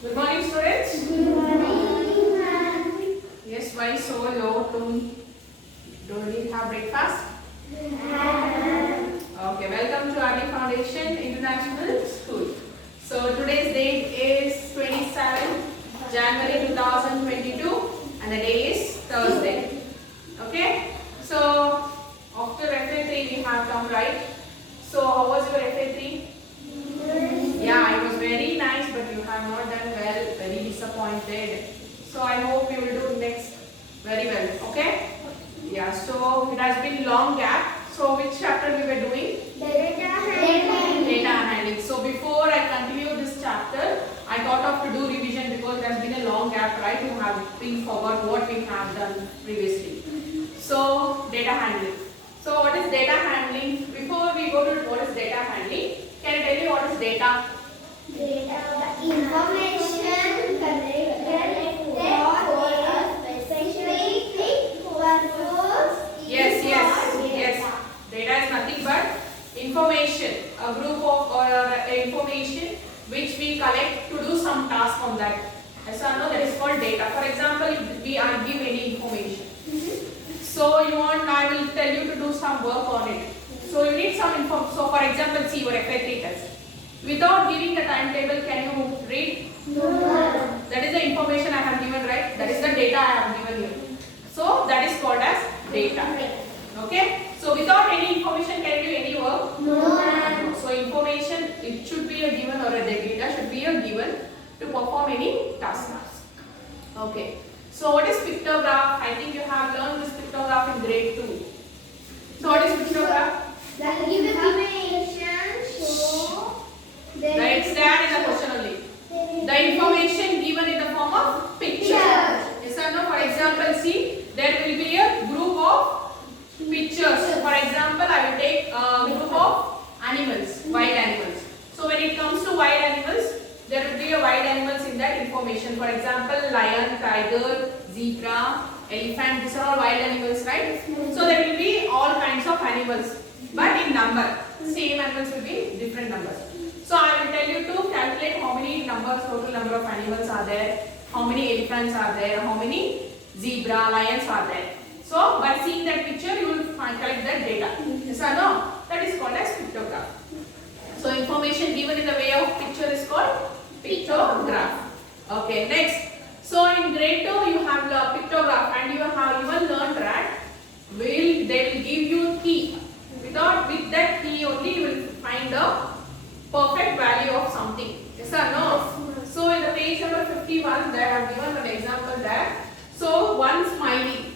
Good morning, students. Good morning, ma'am. Yes, why so low tone? Don't you have breakfast? Okay, welcome to Adi Foundation International School. So today's date is 27th January 2022 and the day is Thursday. Okay, so after FA3 we have come, right? So how was your FA3? Yeah, it was very nice, but you have not done well, very disappointed. So I hope you will do next very well, okay? Yeah, so it has been long gap. So which chapter we were doing? Data handling. Data handling. So before I continue this chapter, I thought of to do revision because there has been a long gap, right? You have been forgot what we have done previously. So data handling. So what is data handling? Before we go to what is data handling, can you tell me what is data? Data, the information collected for a specific purpose. Yes. Data is nothing but information, a group of or information which we collect to do some task on that. Yes or no? That is called data. For example, if we are give any information. So you want, I will tell you to do some work on it. So you need some info. So for example, see your FA3 test. Without giving the timetable, can you read? No. That is the information I have given, right? That is the data I have given you. So that is called as data. Okay? So without any information, can you do any work? No. So information, it should be a given, or a data should be a given to perform any task. Okay. So what is pictograph? I think you have learned this pictograph in grade 2. So what is pictograph? The information show Right, there is a question only. The information given in the form of picture. Yes or no? For example, see, there will be a group of pictures. For example, I will take a group of animals, wild animals. So when it comes to wild animals, there will be a wild animals in that information. For example, lion, tiger, zebra, elephant. These are all wild animals, right? So there will be all kinds of animals, but in number. Same animals will be different numbers. So I will tell you to calculate how many numbers, total number of animals are there, how many elephants are there, how many zebra, lions are there. So by seeing that picture, you will collect that data. Yes or no? That is called as pictograph. So information given in the way of picture is called pictograph. Okay, next. So in grade 2 you have the pictograph, and you have even learned that they will give you a key. With that key only you will find the perfect value of something. Yes or no? So in the page number 51, they have given an example there. So one smiley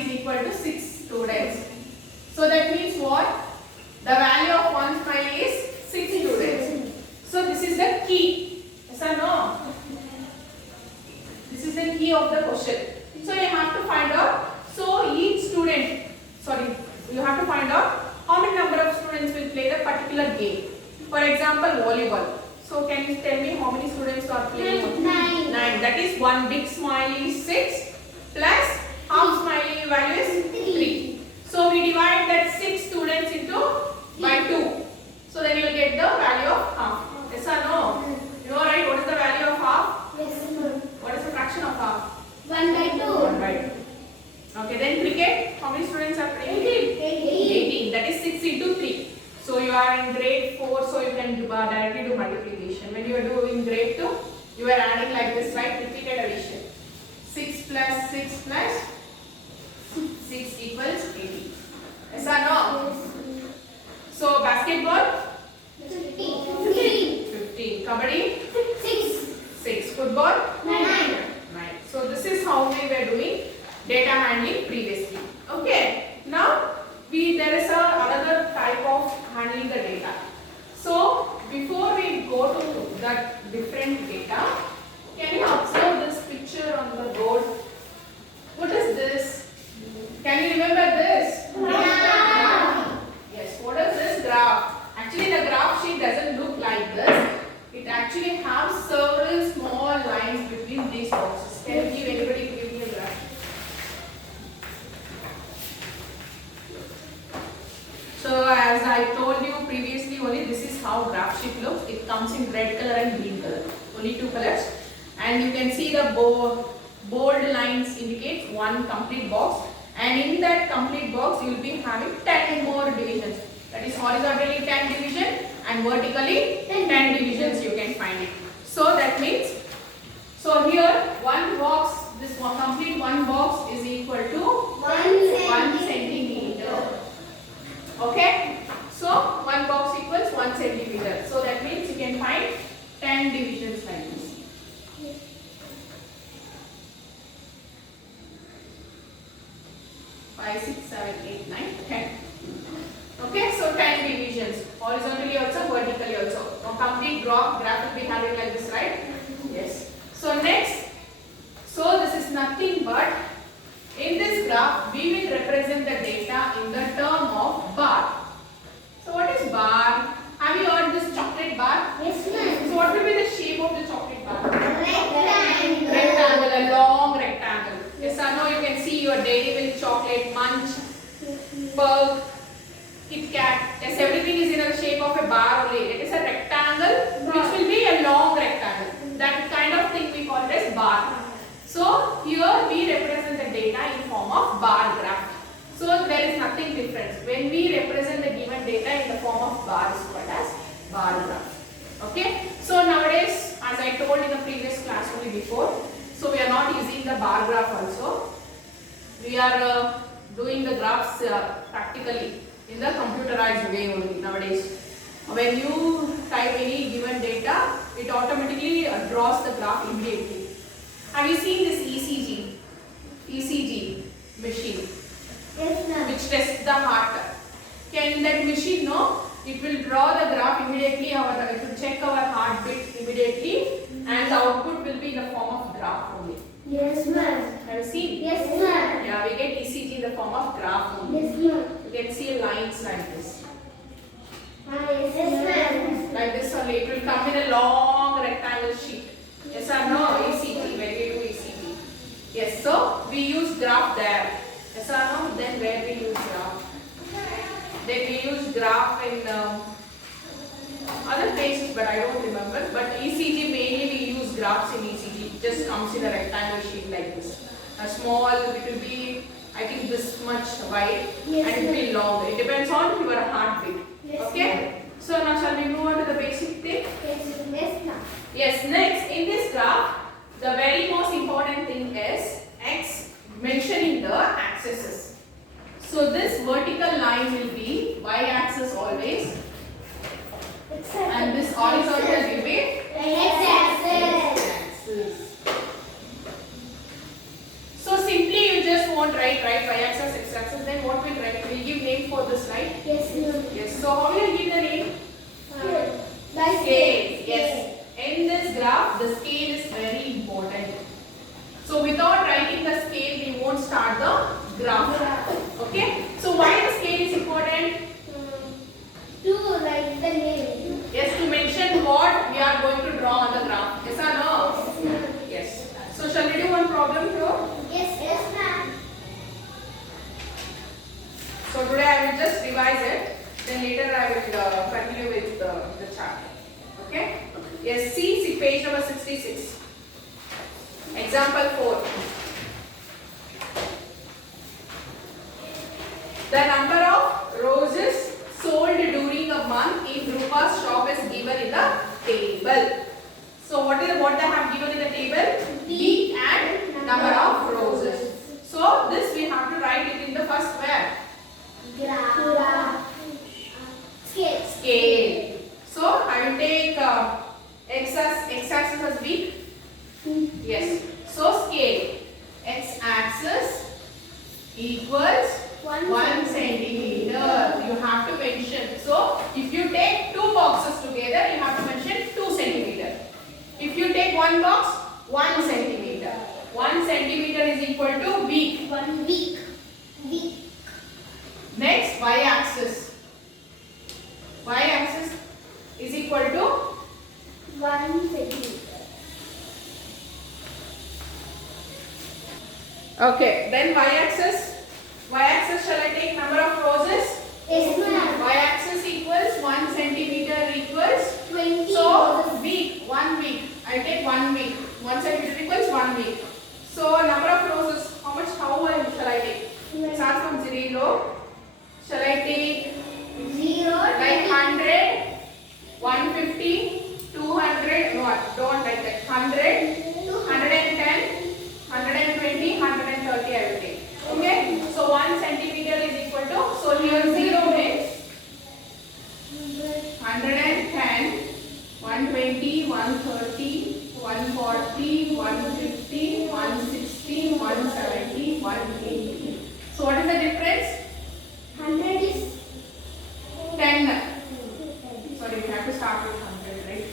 is equal to 6 students. So that means what? The value of one smiley is 6 students. So this is the key. Yes or no? This is the key of the question. So you have to find out. So each student, you have to find out how many number of students will play the particular game. For example, volleyball. So can you tell me how many students are playing? 9. 9. That is one big smiley is 6 plus half smiley value is 3. So we divide that 6 students into by 2. So then you will get the value of half. Yes or no? You are right. What is the value of half? Yes. What is the fraction of half? 1 by 2. 1 by 2. Okay, then cricket. How many students are playing? 18. That is 6 into 3. So you are in grade 4, so you can directly do multiplication. When you are doing grade 2, you are adding like this, right? Repeated addition. 6 plus 6 plus 6 equals 18. Yes or no? So basketball? 15. Kabaddi? 6. Football? 9. So this is how we were doing data handling previously. Okay. Now there is another type of handling the data. So before we go to that different data, can you observe this picture on the board? What is this? Can you remember this? Graph. Yes. What is this graph? Actually, the graph sheet doesn't look like this. It actually has several small lines between these boxes. Can you give anybody to give me a graph? So as I told you previously only this is how graph sheet looks. It comes in red color and green color. Only two colors. And you can see the bold lines indicates one complete box. And in that complete box you will be having 10 more divisions. That is horizontally 10 division and vertically 10 divisions you can find it. So that means, so here one box, this one complete one box is equal to 1 centimeter. Okay? So one box equals 1 centimeter. So that means you can find 10 divisions like this. 5, 6, 7, 8, 9, 10. Okay, so 10 divisions. Horizontally also, vertically also. A complete graph will be having like this, right? Yes. So next, so this is nothing but, in this graph, we will represent the data in the term of bar. So what is bar? Have you heard this chocolate bar? Yes, ma'am. So what will be the shape of the chocolate bar? Rectangle. Rectangle, a long rectangle. Yes or no? You can see your Dairy Milk chocolate, Munch, Pug, Kit Kat. Yes, everything is in the shape of a bar only. It is a rectangle which will be a long rectangle. That kind of thing we call it as bar. So here we represent the data in form of bar graph. So there is nothing different. When we represent the given data in the form of bar is called as bar graph. Okay. So nowadays, as I told in the previous class only before, so we are not using the bar graph also. We are doing the graphs practically in the computerized way only nowadays. When you type any given data, it automatically draws the graph immediately. Have you seen this ECG machine? Yes, ma'am. Which tests the heart. Can that machine know? It will draw the graph immediately, it will check our heartbeat immediately, and the output will be in the form of graph only. Yes, ma'am. Have you seen? Yes, ma'am. Yeah, we get ECG in the form of graph only. Yes, ma'am. You can see lines like this. Yes, ma'am. Like this only. It will come in a long rectangle sheet. Yes or no? ECG, when we do ECG. Yes, so we use graph there. Yes or no? Then where we use graph? Then we use graph in other places, but I don't remember. But ECG, mainly we use graphs in ECG. It just comes in a rectangle sheet like this. A small, it will be, I think, this much wide, Yes, and it will be long. It depends on your heartbeat. Yes, Okay? So now shall we move on to the basic thing? Yes, ma'am. Yes, next in this graph, the very most important thing is X mentioning the axes. So this vertical line will be y-axis always, and this horizontal will be X-axis. So simply you just won't write y-axis, x-axis. Then what will write? We'll give name for this, right? Yes, ma'am. Yes. So how will you give the name? By Scale. Yes. In this graph, the scale is very important. So without writing the scale, we won't start the graph. Okay. So why the scale is important? To write the name. Yes, to mention what we are going to draw on the graph. Yes or no? Yes. So shall we do one problem here? Yes, ma'am. So today I will just revise it. Then later I will continue with the chapter. Okay? Yes, see page number 66. Example 4. The number of roses sold during a month in Rupa's shop is given in the table. So what they have given in the table? B and number of roses. So this we have to write it in the first where? Graph. Scale. Scale. So I will take x-axis as week. Yes. So scale. X-axis equals 1 centimeter. You have to mention. So if you take two boxes together, you have to mention 2 centimeter. If you take one box, 1 centimeter. 1 centimeter is equal to week. 1 week. Week. Next, y-axis. Y-axis is equal to 1 centimeter. Okay, then y-axis. Y-axis shall I take number of roses? Yes, ma'am. Y-axis equals 1 centimeter 1 week. 1 centimeter equals 1 week. So number of roses, how much, shall I take? Start from 0. Shall I take 0, like 100, 150, 200, no, don't like that. 100, 110, 120, 130 I will take. Okay? So 1 centimeter is equal to, so here 0 means 110, 120, 130, 140, 150, 160, 170, 180. So what is the difference? 100 is 10. Sorry, we have to start with 100, right?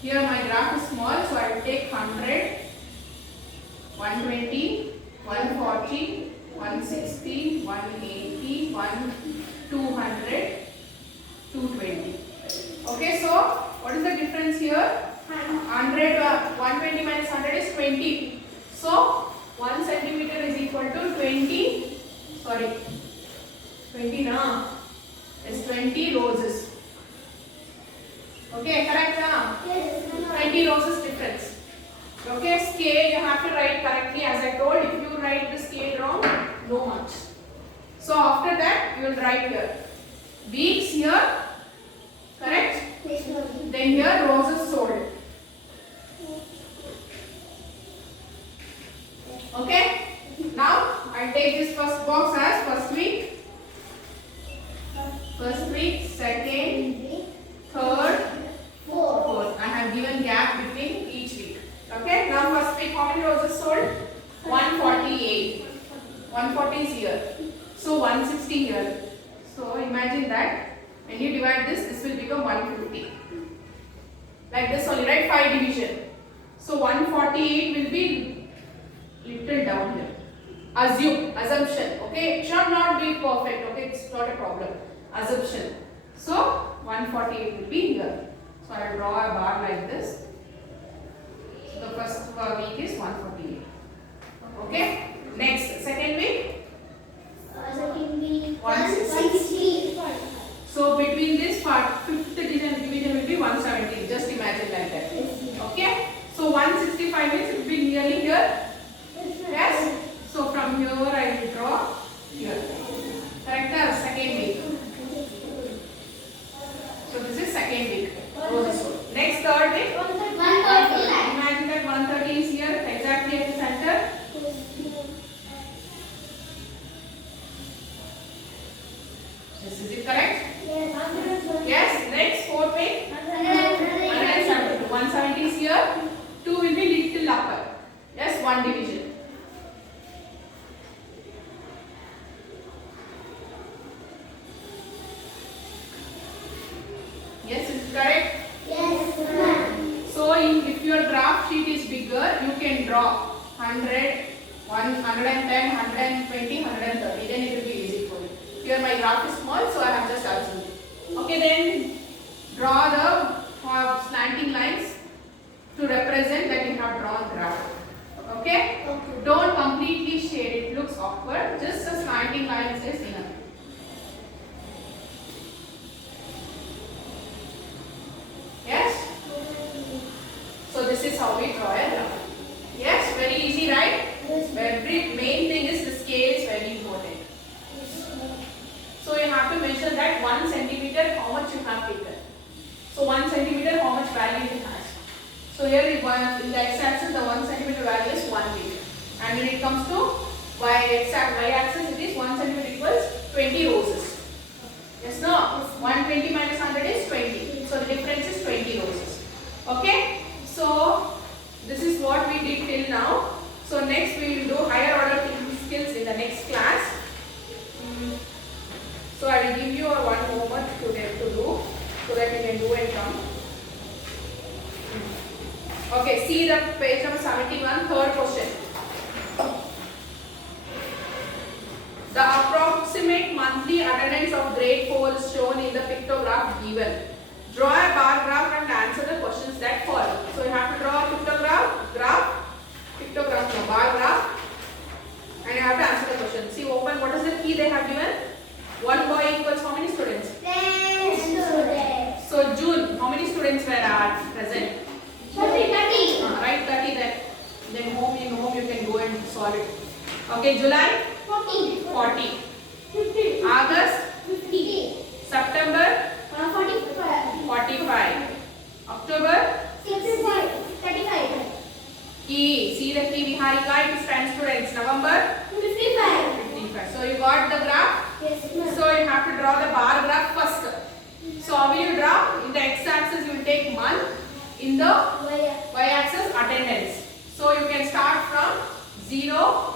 Here my graph is small, so I will take 100, 120, 140, 160, 180, 200, 220. Okay, so what is the difference here? 100, 120 minus 100 is 20. So 1 centimeter is equal to 20. Sorry, 20 na? Is 20 roses. Okay, correct na? yes, 20 roses difference. Okay, scale you have to write correctly as I told. If you write the scale wrong, no much. So after that you will write here weeks here, correct? yes, Then here roses sold. Okay. Now I take this first box as first week, second, third, 4, fourth. I have given gap between each week. Okay. Now first week how many roses sold? 148. 140 is here. So 160 here. So imagine that when you divide this will become 150. Like this only, right? 5 division. So 148 will be little down here. Assumption. Okay, it should not be perfect. Okay, it's not a problem. Assumption. So 148 will be here. So I will draw a bar like this. So the first week is 148. Okay. Next, second week. second week 160. So between this part, fifth division will be 170. Just imagine like that. Okay. So 165 means it will be nearly here. Yes. So from here I will draw here. Correct? Second week. So this is second week. Next third week. 130. Imagine that 130 is here exactly at the center. This is it correct? Yes. Next fourth week. 170. 170 is here. 2 will be little upper. Yes, 1 division. Yes, is it correct? Yes, ma'am. So if your graph sheet is bigger, you can draw 100, 110, 120, 130. Then it will be easy for you. Here my graph is small, so I have just assumed it. Okay, then draw the slanting lines to represent that you have drawn graph. Okay? Okay. Don't completely shade it. Looks awkward. Just a slanting lines is enough. Yes? So this is how we draw a graph. Yes, very easy, right? Every main thing is the scale is very important. So you have to measure that 1 centimeter how much you have taken. So 1 centimeter how much value it has. So here in the x-axis the 1 centimeter value is 1 week. And when it comes to y-axis it is 1 centimeter equals 20 roses. Yes, no? 120 minus 100 is 20. So the difference is 20 roses. Okay? So this is what we did till now. So next we will do higher order thinking skills in the next class. So I will give you one homework to do so that you can do and come. Okay, see the page number 71, third question. The approximate monthly attendance of grade 4 is shown in the pictograph given. Draw a bar graph and answer the questions that follow. So you have to draw a pictograph, no, bar graph, and you have to answer the question. See, open, what is the key they have given? One boy equals how many students? solve it. Okay, July 40. 40. 50. August 50. September 45. 45. October 65. 35. key. See the key Viharika, it stands students. November 55. 55. So you got the graph. Yes, ma'am. So you have to draw the bar graph first. So how will you draw? In the x-axis you will take month. In the y-axis attendance. So you can start from 0,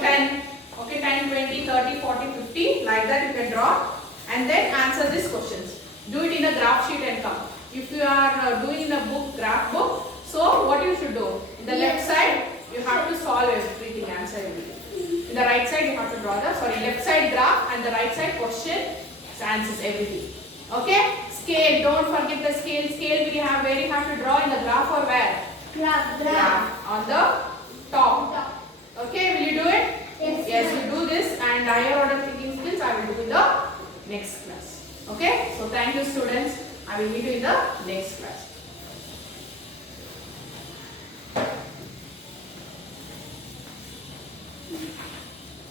10, okay, 10, 20, 30, 40, 50. Like that you can draw and then answer these questions. Do it in a graph sheet and come. If you are doing in a book, graph book, so what you should do? In the left side you have to solve everything, answer everything. In the right side you have to draw the, left side graph and the right side question answers everything. Okay? Scale, don't forget the scale. Scale will have where you have to draw in the graph or where? Graph. On the top. Okay, will you do it? Yes, you do this and higher order thinking skills I will do in the next class. Okay? So thank you students. I will meet you in the next class.